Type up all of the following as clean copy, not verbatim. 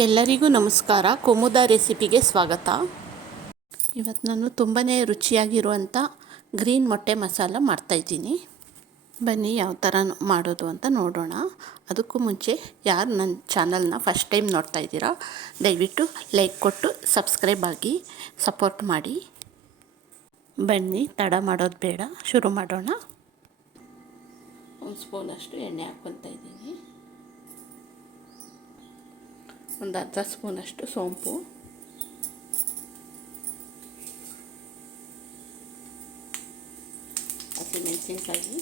ಎಲ್ಲರಿಗೂ ನಮಸ್ಕಾರ. ಕುಮುದ ರೆಸಿಪಿಗೆ ಸ್ವಾಗತ. ಇವತ್ತು ನಾನು ತುಂಬಾ ರುಚಿಯಾಗಿರುವಂಥ ಗ್ರೀನ್ ಮೊಟ್ಟೆ ಮಸಾಲ ಮಾಡ್ತಾಯಿದ್ದೀನಿ. ಬನ್ನಿ ಯಾವ ಥರ ಮಾಡೋದು ಅಂತ ನೋಡೋಣ. ಅದಕ್ಕೂ ಮುಂಚೆ ಯಾರು ನನ್ನ ಚಾನಲ್ನ ಫಸ್ಟ್ ಟೈಮ್ ನೋಡ್ತಾ ಇದ್ದೀರಾ, ದಯವಿಟ್ಟು ಲೈಕ್ ಕೊಟ್ಟು ಸಬ್ಸ್ಕ್ರೈಬ್ ಆಗಿ ಸಪೋರ್ಟ್ ಮಾಡಿ. ಬನ್ನಿ, ತಡ ಮಾಡೋದು ಬೇಡ, ಶುರು ಮಾಡೋಣ. ಒಂದು ಸ್ಪೂನಷ್ಟು ಎಣ್ಣೆ ಹಾಕ್ಕೊತಾ ಇದ್ದೀನಿ. ಒಂದು ಅರ್ಧ ಸ್ಪೂನಷ್ಟು ಸೋಂಪು, ಹಸಿಮೆಣಸಿನ್ಕಾಯಿ,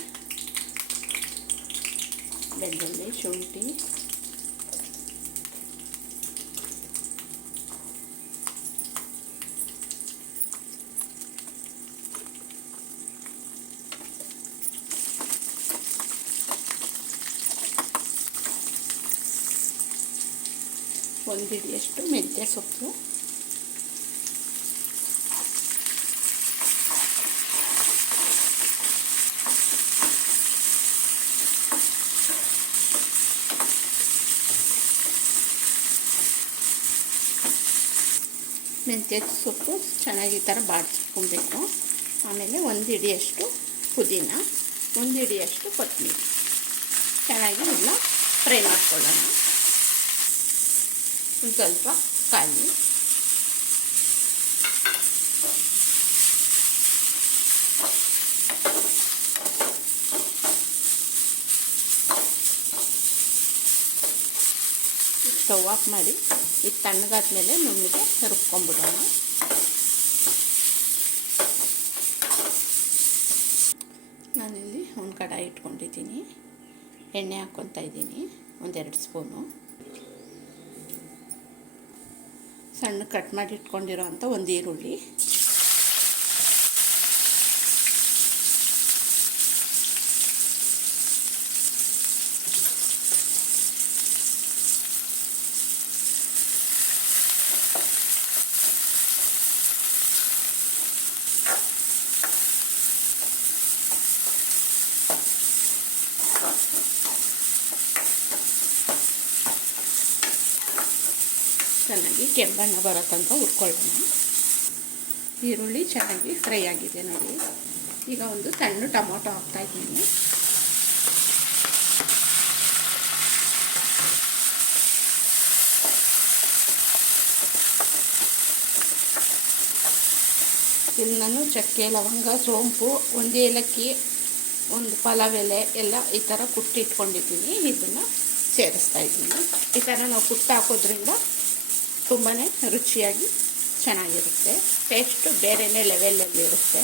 ಬೆಳ್ಳುಳ್ಳಿ, ಶುಂಠಿ, ಒಂದು ಹಿಡಿಯಷ್ಟು ಮೆಂತ್ಯ ಸೊಪ್ಪು, ಮೆಂತ್ಯ ಸೊಪ್ಪು ಚೆನ್ನಾಗಿ ಈ ಥರ ಬಾಡಿಸ್ಕೊಬೇಕು. ಆಮೇಲೆ ಒಂದು ಹಿಡಿಯಷ್ಟು ಪುದೀನ, ಒಂದು ಹಿಡಿಯಷ್ಟು ಕೊತ್ತಂಬರಿ ಚೆನ್ನಾಗಿ ಎಲ್ಲ ಫ್ರೈ ಮಾಡ್ಕೊಳ್ಳೋಣ. ಒಂದು ಸ್ವಲ್ಪ ಕಾಯಿ, ಸ್ಟವ್ ಆಫ್ ಮಾಡಿ ಇದು ತಣ್ಣಗಾದ್ಮೇಲೆ ನುಣ್ಣಗೆ ರುಬ್ಕೊಂಡ್ಬಿಡೋಣ. ನಾನಿಲ್ಲಿ ಒಂದು ಕಡಾಯಿ ಇಟ್ಕೊಂಡಿದ್ದೀನಿ, ಎಣ್ಣೆ ಹಾಕ್ಕೊತಾ ಇದ್ದೀನಿ, ಒಂದೆರಡು ಸ್ಪೂನು. ಸಣ್ಣ ಕಟ್ ಮಾಡಿ ಇಟ್ಕೊಂಡಿರೋ ಅಂಥ ಒಂದು ಈರುಳ್ಳಿ, ಚೆನ್ನಾಗಿ ಕೆಂಬಣ್ಣ ಬರೋ ತನಕ ಹುರ್ಕೊಳ್ಳೋಣ. ಈರುಳ್ಳಿ ಚೆನ್ನಾಗಿ ಫ್ರೈ ಆಗಿದೆ ನೋಡಿ. ಈಗ ಒಂದು ಸಣ್ಣ ಟೊಮೊಟೊ ಹಾಕ್ತಾಯಿದ್ದೀನಿ. ಇಲ್ಲಿ ನಾನು ಚಕ್ಕೆ, ಲವಂಗ, ಸೋಂಪು, ಒಂದು ಏಲಕ್ಕಿ, ಒಂದು ಪಲಾವ್ ಎಲೆ ಎಲ್ಲ ಈ ಥರ ಕುಟ್ಟಿಟ್ಕೊಂಡಿದ್ದೀನಿ. ಇದನ್ನು ಸೇರಿಸ್ತಾ ಇದ್ದೀನಿ. ಈ ಥರ ನಾವು ಕುಟ್ಟು ಹಾಕೋದ್ರಿಂದ ತುಂಬಾ ರುಚಿಯಾಗಿ ಚೆನ್ನಾಗಿರುತ್ತೆ. ಟೇಸ್ಟು ಬೇರೆಯೇ ಲೆವೆಲಲ್ಲಿ ಇರುತ್ತೆ.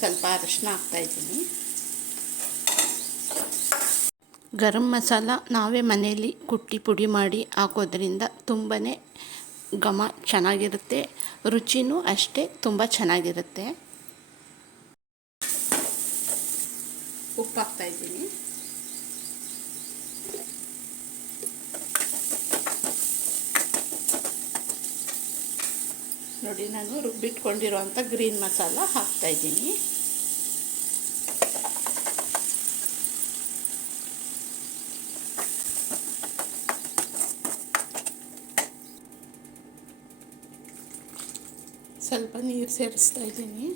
ಸ್ವಲ್ಪ ಅರಿಶಿನ ಹಾಕ್ತಾಯಿದ್ದೀನಿ. ಗರಂ ಮಸಾಲ ನಾವೇ ಮನೆಯಲ್ಲಿ ಕುಟ್ಟಿ ಪುಡಿ ಮಾಡಿ ಹಾಕೋದ್ರಿಂದ ತುಂಬಾ ಘಮ ಚೆನ್ನಾಗಿರುತ್ತೆ, ರುಚಿನೂ ಅಷ್ಟೇ ತುಂಬ ಚೆನ್ನಾಗಿರುತ್ತೆ. ಉಪ್ಪು ಹಾಕ್ತಾಯಿದ್ದೀನಿ. ನೋಡಿ, ನಾನು ರುಬ್ಬಿಟ್ಕೊಂಡಿರೋಂಥ ಗ್ರೀನ್ ಮಸಾಲ ಹಾಕ್ತಾಯಿದ್ದೀನಿ. ಸ್ವಲ್ಪ ನೀರು ಸೇರಿಸ್ತಾ ಇದ್ದೀನಿ.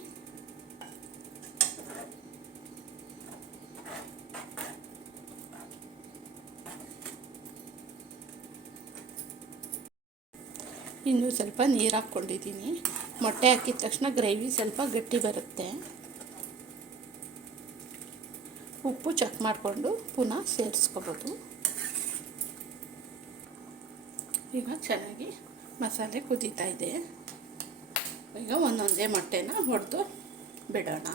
ಇನ್ನೂ ಸ್ವಲ್ಪ ನೀರು ಹಾಕ್ಕೊಂಡಿದ್ದೀನಿ. ಮೊಟ್ಟೆ ಹಾಕಿದ ತಕ್ಷಣ ಗ್ರೇವಿ ಸ್ವಲ್ಪ ಗಟ್ಟಿ ಬರುತ್ತೆ. ಉಪ್ಪು ಚೆಕ್ ಮಾಡಿಕೊಂಡು ಪುನಃ ಸೇರಿಸ್ಕೋಬೋದು. ಈಗ ಚೆನ್ನಾಗಿ ಮಸಾಲೆ ಕುದೀತಾ ಇದೆ. ಈಗ ಒಂದೊಂದೇ ಮೊಟ್ಟೆನ ಹೊಡೆದು ಬಿಡೋಣ.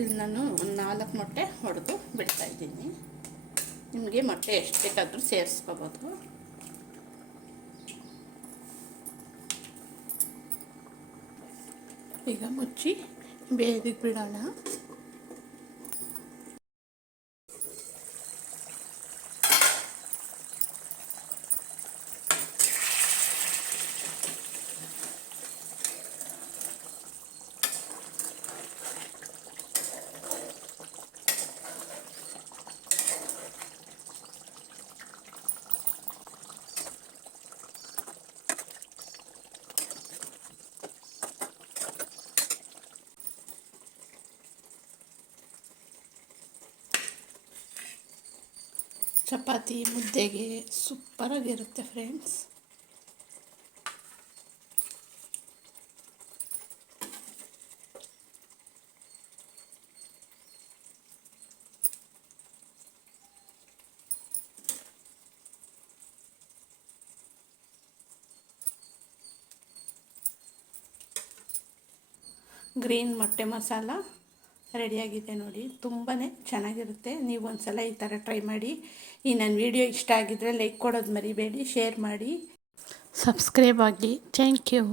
ಇಲ್ಲಿ ನಾನು ಒಂದು 4 ಮೊಟ್ಟೆ ಹೊಡೆದು ಬಿಡ್ತಾಯಿದ್ದೀನಿ. ನಿಮಗೆ ಮೊಟ್ಟೆ ಎಷ್ಟು ಬೇಕಾದರೂ ಸೇರಿಸ್ಕೋಬೋದು. ಈಗ ಮುಚ್ಚಿ ಬೇಯಲಿಕ್ಕೆ ಬಿಡೋಣ. ಚಪಾತಿ ಮುದ್ದೆಗೆ ಸೂಪರಾಗಿರುತ್ತೆ ಫ್ರೆಂಡ್ಸ್. ಗ್ರೀನ್ ಮೊಟ್ಟೆ ಮಸಾಲ ರೆಡಿಯಾಗಿದೆ ನೋಡಿ. ತುಂಬಾ ಚೆನ್ನಾಗಿರುತ್ತೆ. ನೀವು ಒಂದು ಸಲ ಈ ಥರ ಟ್ರೈ ಮಾಡಿ. ಈ ನನ್ನ ವಿಡಿಯೋ ಇಷ್ಟ ಆಗಿದ್ದರೆ ಲೈಕ್ ಕೊಡೋದು ಮರಿಬೇಡಿ, ಶೇರ್ ಮಾಡಿ, ಸಬ್ಸ್ಕ್ರೈಬ್ ಆಗಿ. Thank you.